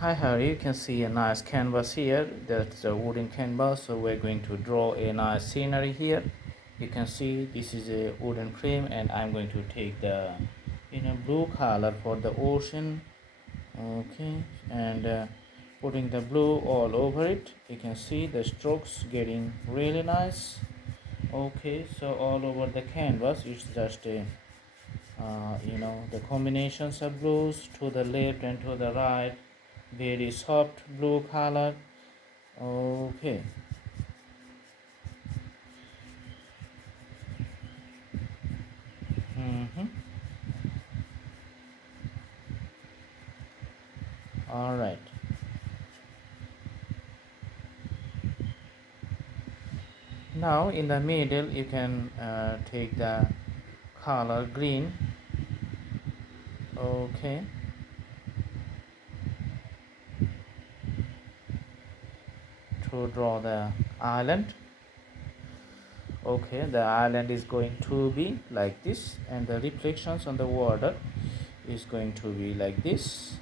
Hi Harry, you can see a nice canvas here. That's a wooden canvas, so we're going to draw a nice scenery here. You can see this is a wooden frame, and I'm going to take the blue color for the ocean. Okay, and putting the blue all over it. You can see the strokes getting really nice. Okay, so all over the canvas it's just a the combinations of blues to the left and to the right, very soft blue color. Okay. Mm-hmm. All right. Now in the middle you can take the color green. Okay, to draw the island. Okay, the island is going to be like this, and the reflections on the water is going to be like this.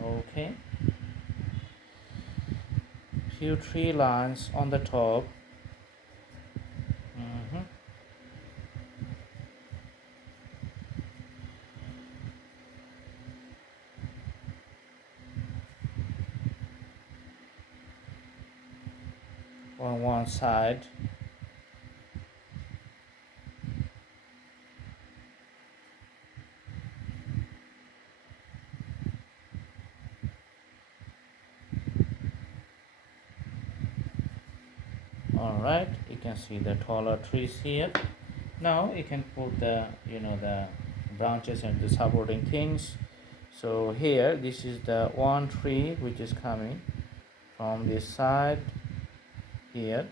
Okay, few tree lines on the top. Mhm. On one side. All right, you can see the taller trees here. Now you can put the branches and the supporting things. So here this is the one tree which is coming from this side. Here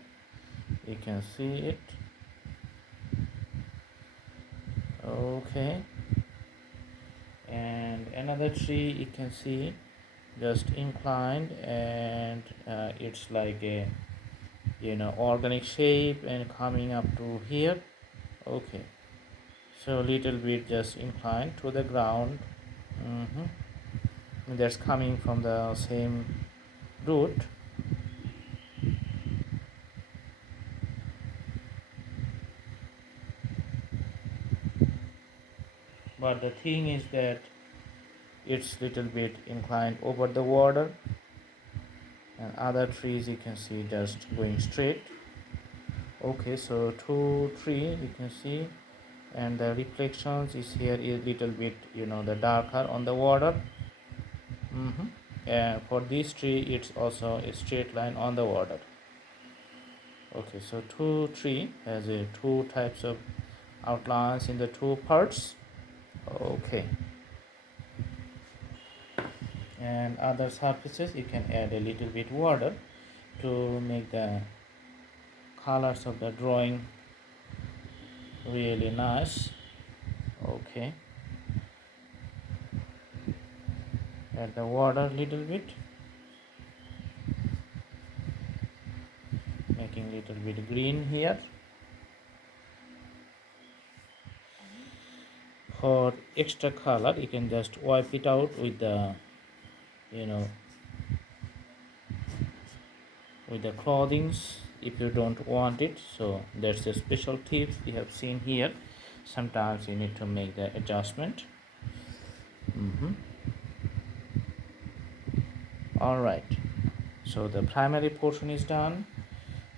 you can see it. Okay, and another tree you can see just inclined, and it's like a organic shape and coming up to here. Okay, so little bit just inclined to the ground. That's coming from the same root. But the thing is that it's little bit inclined over the water, and other trees you can see just going straight. Okay, so two tree you can see, and the reflections is here is little bit the darker on the water. And for this tree it's also a straight line on the water. Okay, so two tree has a two types of outlines in the two parts. Okay, and other surfaces you can add a little bit water to make the colors of the drawing really nice. Okay, add the water little bit, making little bit green here. For extra color you can just wipe it out with the you know with the clothings if you don't want it. So that's a special tip we have seen here. Sometimes you need to make the adjustment. All right, so the primary portion is done.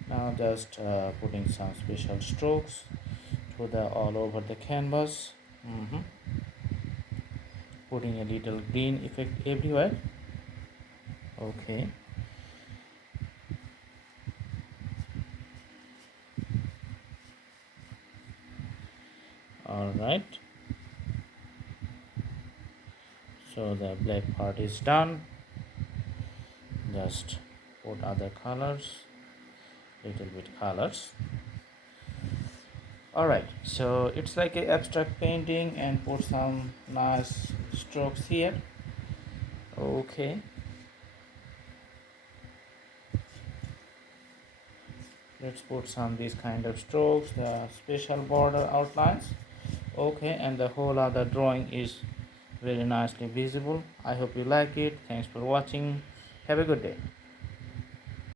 Now just putting some special strokes to the all over the canvas. Putting a little green effect everywhere. Okay, all right, so the black part is done. Just put other colors, little bit colors. All right, so it's like a abstract painting, and put some nice strokes here. Okay, let's put some these kind of strokes, the special border outlines. Okay, and the whole other drawing is very nicely visible. I hope you like it. Thanks for watching. Have a good day.